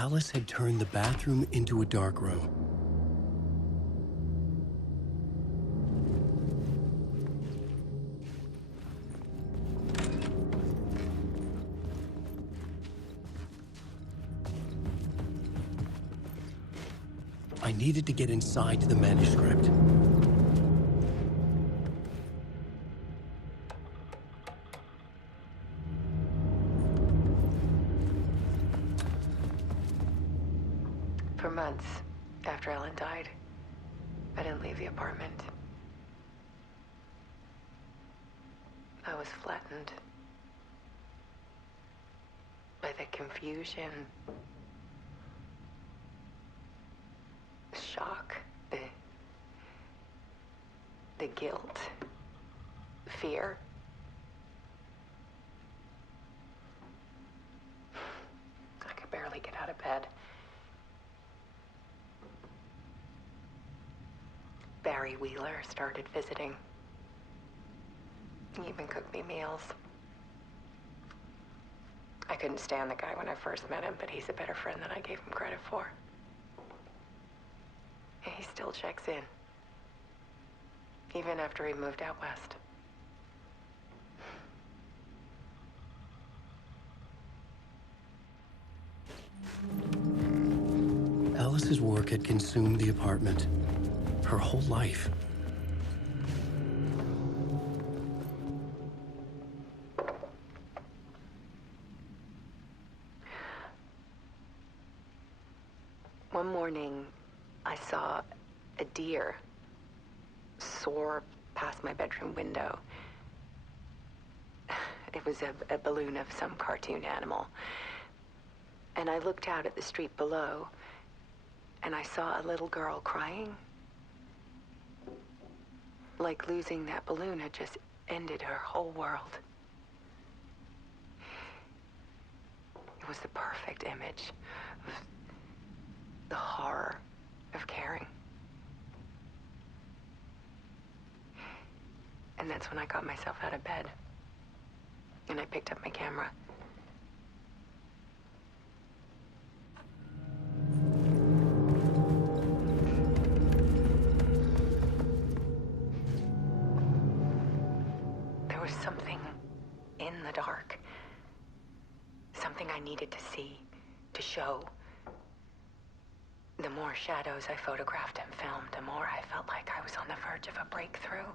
Alice had turned the bathroom into a dark room. I needed to get inside the manuscript. For months after Ellen died, I didn't leave the apartment. I was flattened by the confusion, the shock, the guilt, the fear. I could barely get out of bed. Barry Wheeler started visiting. He even cooked me meals. I couldn't stand the guy when I first met him, but he's a better friend than I gave him credit for. And he still checks in, even after he moved out west. Alice's work had consumed the apartment, her whole life. One morning, I saw a deer soar past my bedroom window. It was a balloon of some cartoon animal. And I looked out at the street below, and I saw a little girl crying. Like losing that balloon had just ended her whole world. It was the perfect image of the horror of caring. And that's when I got myself out of bed. And I picked up my camera. There was something in the dark. Something I needed to see, to show. The more shadows I photographed and filmed, the more I felt like I was on the verge of a breakthrough.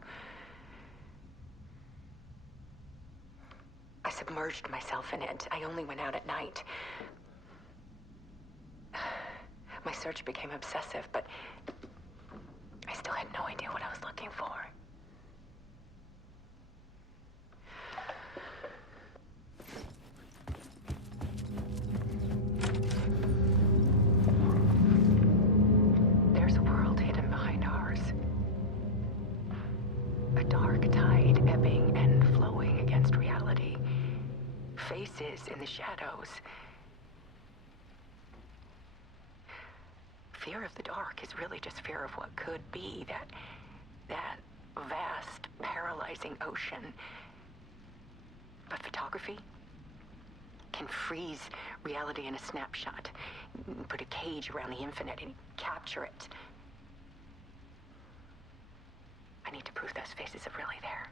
I submerged myself in it. I only went out at night. My search became obsessive, but I still had no idea what I was looking for. There's a world hidden behind ours. A dark tide ebbing and flowing against reality. Faces in the shadows. Fear of the dark is really just fear of what could be, that vast, paralyzing ocean. But photography can freeze reality in a snapshot, put a cage around the infinite and capture it. I need to prove those faces are really there.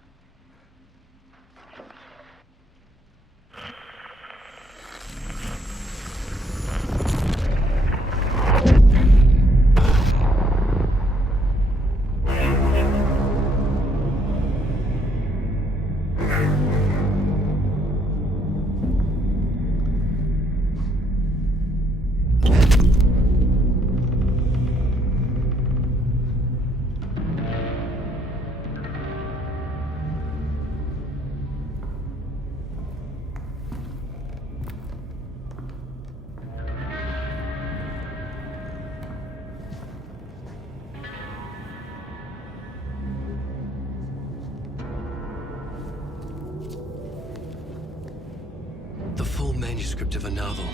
The full manuscript of a novel.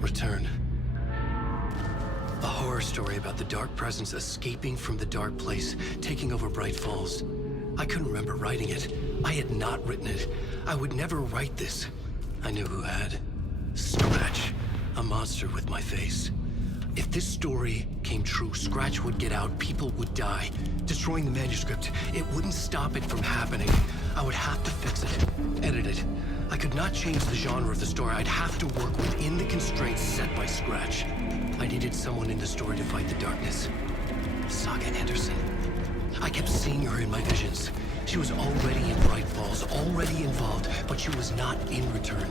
Return. A horror story about the dark presence escaping from the dark place, taking over Bright Falls. I couldn't remember writing it. I had not written it. I would never write this. I knew who had. Scratch. A monster with my face. If this story came true, Scratch would get out, people would die. Destroying the manuscript, it wouldn't stop it from happening. I would have to fix it, edit it. I could not change the genre of the story. I'd have to work within the constraints set by Scratch. I needed someone in the story to fight the darkness. Saga Anderson. I kept seeing her in my visions. She was already in Bright Falls, already involved, but she was not in Return.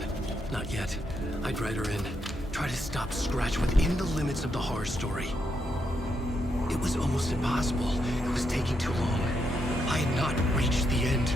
Not yet. I'd write her in. Try to stop Scratch within the limits of the horror story. It was almost impossible. It was taking too long. I had not reached the end.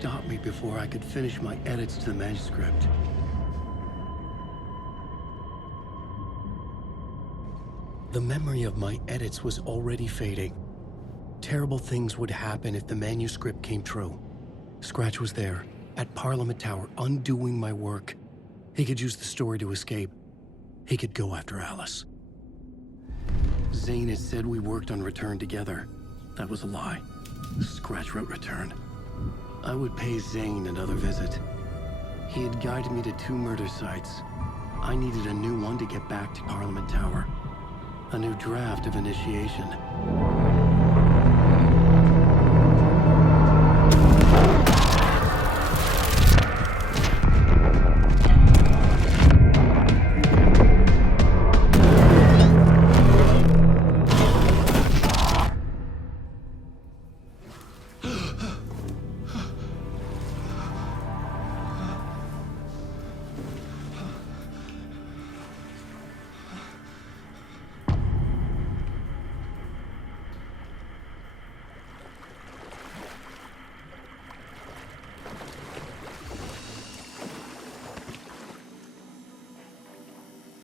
Stopped me before I could finish my edits to the manuscript. The memory of my edits was already fading. Terrible things would happen if the manuscript came true. Scratch was there, at Parliament Tower, undoing my work. He could use the story to escape. He could go after Alice. Zane had said we worked on Return together. That was a lie. Scratch wrote Return. I would pay Zane another visit. He had guided me to 2 murder sites. I needed a new one to get back to Parliament Tower. A new draft of Initiation.